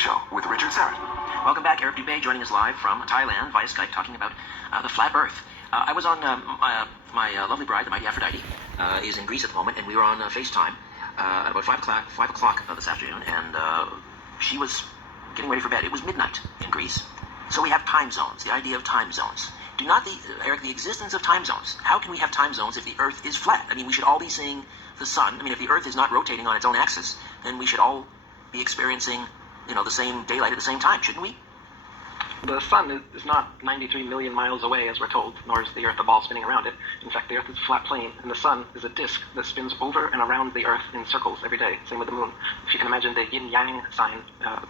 Show with Richard Serrett. Welcome back, Eric Dubay joining us live from Thailand via Skype talking about the flat earth. I was on, my lovely bride, the mighty Aphrodite, is in Greece at the moment, and we were on FaceTime at about 5 o'clock this afternoon, and she was getting ready for bed. It was midnight in Greece. So we have time zones, the idea of time zones. Do not, Eric, the existence of time zones. How can we have time zones if the earth is flat? I mean, we should all be seeing the sun. I mean, if the earth is not rotating on its own axis, then we should all be experiencing, the same daylight at the same time, shouldn't we? The sun is not 93 million miles away, as we're told, nor is the Earth a ball spinning around it. In fact, the Earth is a flat plane, and the sun is a disk that spins over and around the Earth in circles every day. Same with the moon. If you can imagine the yin-yang sign,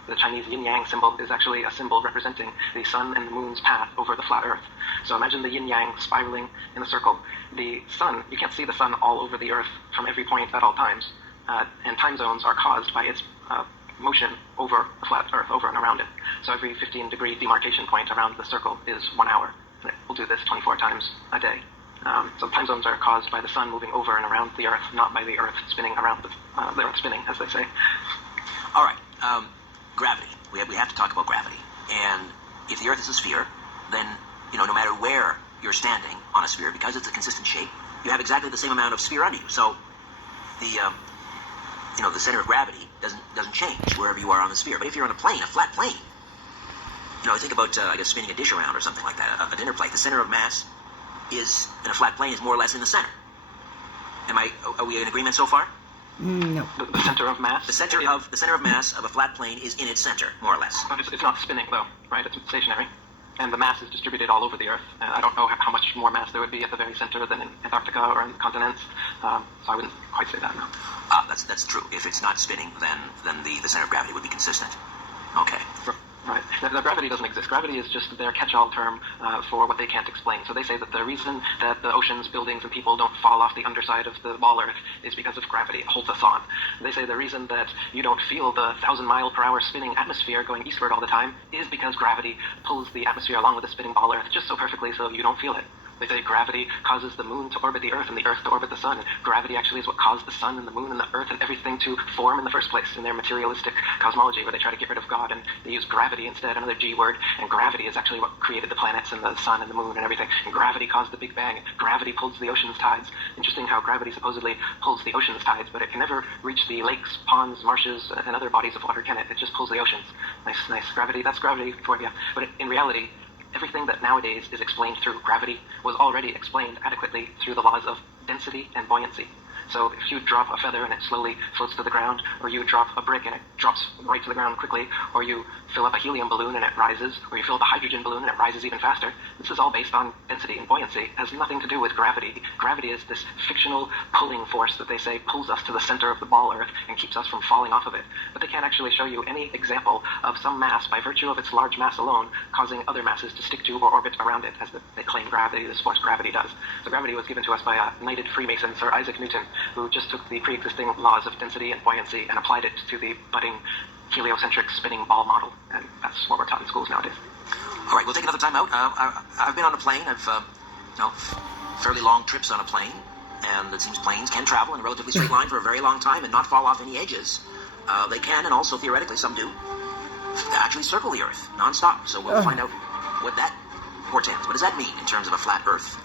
the Chinese yin-yang symbol is actually a symbol representing the sun and the moon's path over the flat Earth. So imagine the yin-yang spiraling in a circle. The sun, you can't see the sun all over the Earth from every point at all times, and time zones are caused by its motion over the flat Earth, over and around it. So every 15-degree demarcation point around the circle is 1 hour. And it will do this 24 times a day. So time zones are caused by the sun moving over and around the Earth, not by the Earth spinning around the Earth spinning, as they say. All right. Gravity. We have to talk about gravity. And if the Earth is a sphere, then, no matter where you're standing on a sphere, because it's a consistent shape, you have exactly the same amount of sphere under you. So the center of gravity doesn't change wherever you are on the sphere. But if you're on a plane, a flat plane, think about, spinning a dish around or something like that, a dinner plate. The center of mass is, in a flat plane, is more or less in the center. Are we in agreement so far? No. The center of mass? The center of mass of a flat plane is in its center, more or less. But it's not spinning, though, right? It's stationary. And the mass is distributed all over the Earth. And I don't know how much more mass there would be at the very center than in Antarctica or in the continents. So I wouldn't quite say that, no. That's true. If it's not spinning, then the center of gravity would be consistent. Okay. Right. The gravity doesn't exist. Gravity is just their catch-all term for what they can't explain. So they say that the reason that the oceans, buildings, and people don't fall off the underside of the ball Earth is because of gravity. It holds us on. They say the reason that you don't feel the 1,000-mile-per-hour spinning atmosphere going eastward all the time is because gravity pulls the atmosphere along with the spinning ball Earth just so perfectly so you don't feel it. They say gravity causes the moon to orbit the Earth and the Earth to orbit the sun. And gravity actually is what caused the sun and the moon and the Earth and everything to form in the first place in their materialistic cosmology, where they try to get rid of God and they use gravity instead, another G word. And gravity is actually what created the planets and the sun and the moon and everything. And gravity caused the Big Bang. Gravity pulls the ocean's tides. Interesting how gravity supposedly pulls the ocean's tides, but it can never reach the lakes, ponds, marshes, and other bodies of water, can it? It just pulls the oceans. Nice. Gravity, that's gravity for you. But in reality, everything that nowadays is explained through gravity was already explained adequately through the laws of density and buoyancy. So if you drop a feather and it slowly floats to the ground, or you drop a brick and it drops right to the ground quickly, or you fill up a helium balloon and it rises, or you fill up a hydrogen balloon and it rises even faster, this is all based on density and buoyancy. It has nothing to do with gravity. Gravity is this fictional pulling force that they say pulls us to the center of the ball Earth and keeps us from falling off of it. But they can't actually show you any example of some mass, by virtue of its large mass alone, causing other masses to stick to or orbit around it, as they claim gravity, this force gravity does. So gravity was given to us by a knighted Freemason, Sir Isaac Newton, who just took the pre-existing laws of density and buoyancy and applied it to the budding heliocentric spinning ball model, and that's what we're taught in schools nowadays. All right, we'll take another time out. I've been on a plane. I've, fairly long trips on a plane, and it seems planes can travel in a relatively straight line for a very long time and not fall off any edges. They can, and also theoretically some do, actually circle the Earth nonstop. So we'll find out what that portends. What does that mean in terms of a flat Earth?